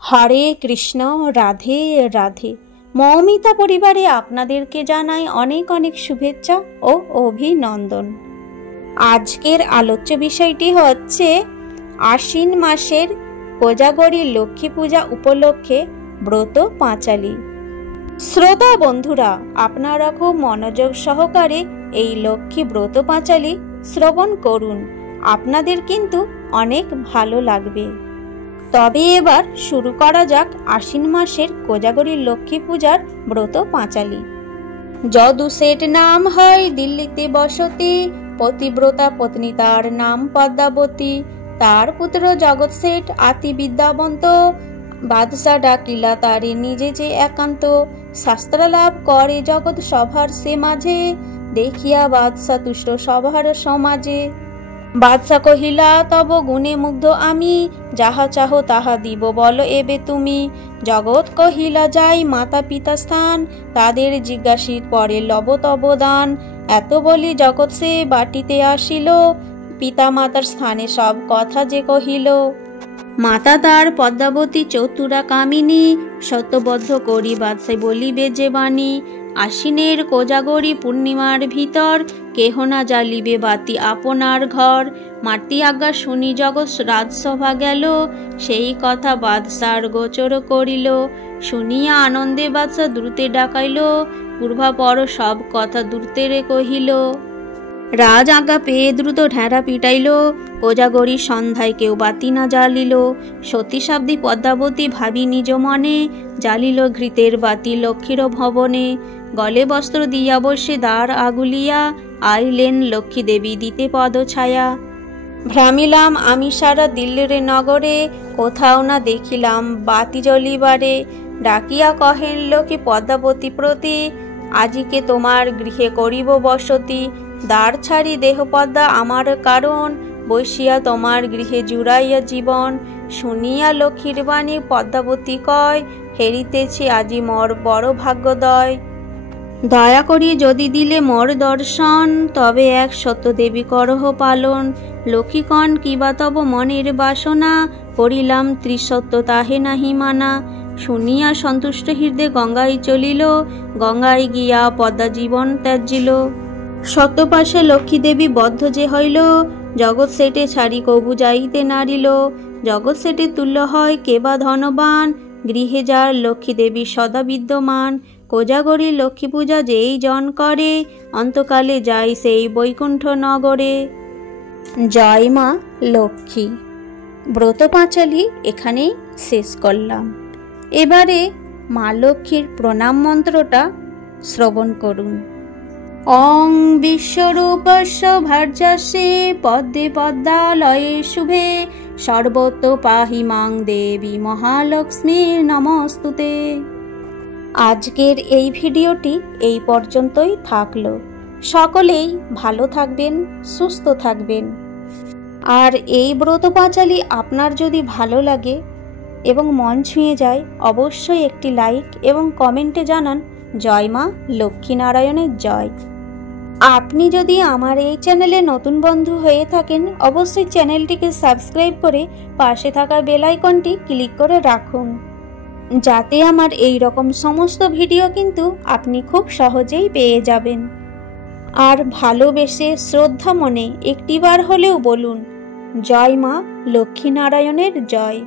হরে কৃষ্ণ, রাধে রাধে। মৌমিতা পরিবারে আপনাদেরকে জানাই অনেক অনেক শুভেচ্ছা ও অভিনন্দন। আজকের আলোচ্য বিষয়টি হচ্ছে আশ্বিন মাসের কোজাগরী লক্ষ্মী পূজা উপলক্ষে ব্রত পাঁচালী। শ্রোতা বন্ধুরা, আপনারা খুব মনোযোগ সহকারে এই লক্ষ্মী ব্রত পাঁচালী শ্রবণ করুন, আপনাদের কিন্তু অনেক ভালো লাগবে। তবে এবার শুরু করা যাক আশ্বিন মাসের কোজাগরী লক্ষ্মী পূজার ব্রত পাঁচালী। যদু শেঠ নাম হয় দিল্লিতে বসতি, পতিব্রতা পত্নী তার নাম পদ্মাবতী। তার পুত্র জগৎ শেঠ আতি বিদ্যাবন্ত, বাদশা ডাকিলা তারে নিজে যে একান্ত। শাস্ত্র লাভ করে জগৎ সভার সে মাঝে, দেখিয়া বাদশা তুষ্ট সভার সমাজে। বাদশা কহিলা তব গুণে মুগ্ধ আমি, যাহা চাহ তাহা দিব বল এবে তুমি। জগৎ কহিলা যাই মাতা পিতা স্থান, তাদের জিজ্ঞাসিত পরে লব তব দান। এত বলি জগৎ সে বাটিতে আসিল, পিতা মাতার স্থানে সব কথা যে কহিল। মাতা তার পদ্মাবতী চতুরা কামিনী, সত্যবদ্ধ করি বাদশায় বলিবে যে বাণী। আশ্বিনের কোজাগরী পূর্ণিমার ভিতর, কেহ না জ্বালিবে বাতি আপনার ঘর। মাতৃ আজ্ঞা শুনি জগৎ রাজসভা গেল, সেই কথা বাদশার গোচর করিল। শুনিয়া আনন্দে বাদশা দ্রুতে ডাকাইল, পূর্বাপর সব কথা দ্রুতেরে কহিল। রাজ আজ্ঞা পেয়ে দ্রুত ঢেঁড়া পিটাইল, কোজাগরী সন্ধ্যায় কেউ বাতি না জ্বালিল। সতী সাধ্বী পদ্মাবতী ভাবি নিজ মনে, জ্বালিল ঘৃতের বাতি লক্ষ্মীর ভবনে। গলে বস্ত্র দিয়া বসে দ্বার আগুলিয়া, আইলেন লক্ষ্মী দেবী দিতে পদ ছায়া। ভ্রামিলাম আমি সারা দিল্লির নগরে, কোথাও না দেখিলাম বাতি জ্বলিবারে। ডাকিয়া কহেন লক্ষ্মী পদ্মাবতী প্রতি, আজিকে তোমার গৃহে করিব বসতি। দ্বার ছাড়ি দেহ পদ্মা আমার কারণ, বসিয়া তোমার গৃহে জুড়াইয়া জীবন। শুনিয়া লক্ষ্মীর বাণী পদ্মাবতী কয়, হেরিতেছি আজি মোর বড় ভাগ্যোদয়। দয়া করি যদি দিলে মোর দর্শন, তবে এক সত্য দেবী করহ পালন। লক্ষ্মীকণ কিবা তব মনের বাসনা, করিলাম ত্রিসত্য তাহে নাহি মানা। শুনিয়া সন্তুষ্ট হৃদে গঙ্গায় চলিল, গঙ্গায় গিয়া পদ্মা জীবন ত্যাজিল। সত্যপাশে লক্ষ্মী দেবী বদ্ধ যে হইল, জগৎ সেটে ছাড়ি কবু যাইতে নারিল। জগৎ সেটে তুল্য হয় কেবা ধনবান, গৃহে যার লক্ষ্মী দেবী সদা বিদ্যমান। কোজাগরী লক্ষ্মী পূজা যেই জন করে, অন্তকালে যায় সেই বৈকুণ্ঠ নগরে। জয় মা লক্ষ্মী। ব্রত পাঁচালী এখানেই শেষ করলাম। এবারে মা লক্ষ্মীর প্রণাম মন্ত্রটা শ্রবণ করুন। অং বিশ্বরূপস্য ভার্যাস্যে পদ্মে পদ্মালয়ে শুভে, সর্বত পাহি মাং দেবী মহালক্ষ্মী নমস্তুতে। আজকের এই ভিডিওটি এই পর্যন্তই থাকলো। সকলেই ভালো থাকবেন, সুস্থ থাকবেন। আর এই ব্রত পাঁচালী আপনার যদি ভালো লাগে এবং মন ছুঁয়ে যায়, অবশ্যই একটি লাইক এবং কমেন্টে জানান জয় মা লক্ষ্মীনারায়ণের জয়। আপনি যদি আমার এই চ্যানেলে নতুন বন্ধু হয়ে থাকেন, অবশ্যই চ্যানেলটিকে সাবস্ক্রাইব করে পাশে থাকা বেল আইকনটি ক্লিক করে রাখুন, যাতে আমার এই রকম সমস্ত ভিডিও কিন্তু আপনি খুব সহজেই পেয়ে যাবেন। আর ভালোবেসে শ্রদ্ধা মনে একটিবার হলেও বলুন জয় মা লক্ষ্মীনারায়ণের জয়।